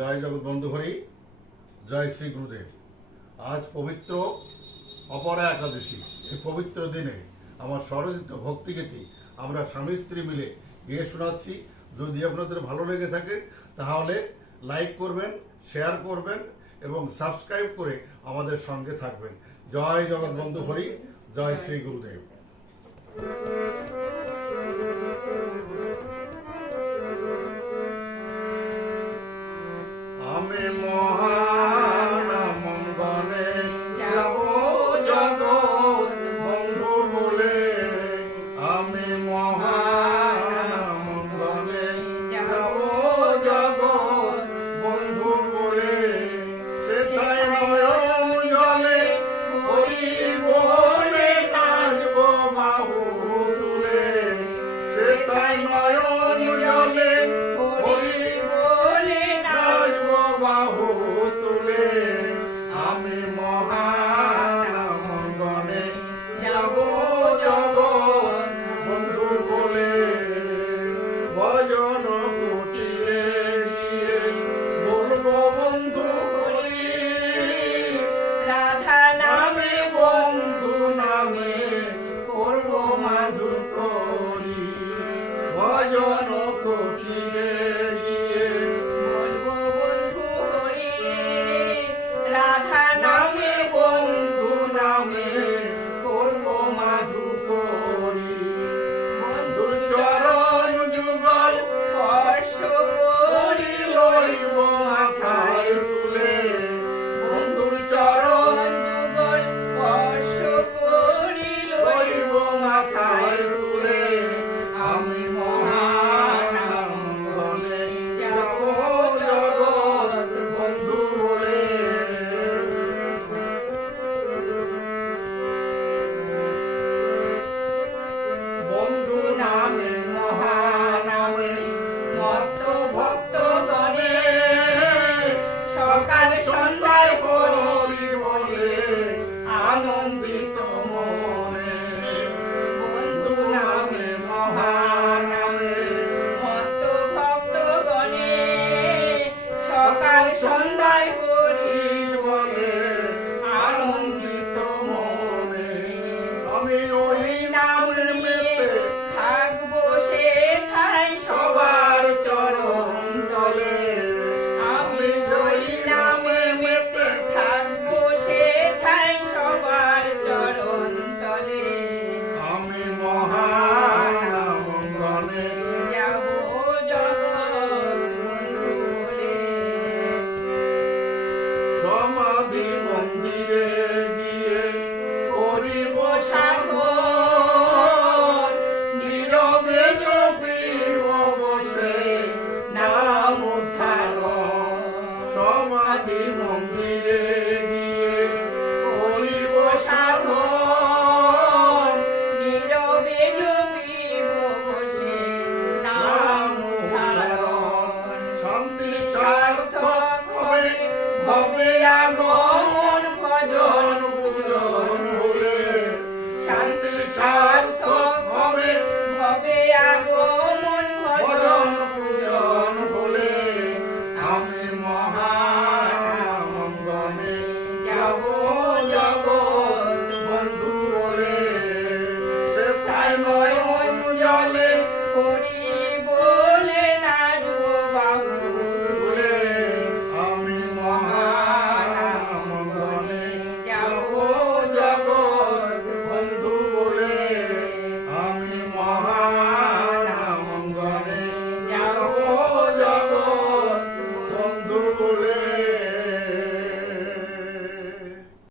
জয় জগৎ বন্ধু হরি, জয় শ্রী গুরুদেব। আজ পবিত্র অপরা একাদশী। এই পবিত্র দিনে আমার স্বরচিত ভক্তিগীতি আমরা স্বামী স্ত্রী মিলে গিয়ে শোনাচ্ছি। যদি আপনাদের ভালো লেগে থাকে তাহলে লাইক করবেন, শেয়ার করবেন এবং সাবস্ক্রাইব করে আমাদের সঙ্গে থাকবেন। জয় জগৎ বন্ধু হরি, জয় শ্রী গুরুদেব। আমি মহানমঙ্গলে যাব জগৎ বন্ধু বলে, আমি মহানমঙ্গলে যাব জগৎ বন্ধু বলে, সেটাই নয়ন জলে হরি বলে নাচব বাহু তুলে, সেটাই নয়ন জলে হরি বলে নাচব বাহু তুলে। আমি মহানমঙ্গলে যাব জগৎ বন্ধু বলে, ভজন কুটিরে গিয়ে বলবো বন্ধু হরি, রাধা নামে বন্ধু নামে করব মাধু করি। ভজন কুটিরে গিয়ে বলবো বন্ধু হরি, রাধা নামে বন্ধু নামে করব মাধু করি। বন্ধুর চরণ যুগল স্পর্শ করি লইব মাথায় তুলে, বন্ধুর চরণ যুগল স্পর্শ করিল লইব মাথায় তুলে। আমি মহানমঙ্গলে যাব জগৎ বন্ধু বলে। বন্ধু নামে মহানামে মত্ত ভক্ত গণে, সকাল সন্ধ্যায় হরি বলে আনন্দিত মনে। বন্ধু নামে মহানামে মত্ত ভক্ত গণে, সকাল সন্ধ্যায় হরি বলে আনন্দিত মনে। আমি ওই নামে মেতে থাকবো সে ঠাই সবার চরণ তলে। আমি ওই নামে মেতে থাকবো সে ঠাই সবার চরণ তলে। আমি মহানমঙ্গলে যাব জগৎ বন্ধু বলে, সমাধি মন্দিরে গিয়ে করিব সাধন, নীরবে জপিব বসে নাম উদ্ধারণ। সমাধি মন্দিরে গিয়ে করিব সাধন, নীরবে জপিব বসে নাম উদ্ধারণ। শান্তি সার্থক হবে হবে আগমন ভজন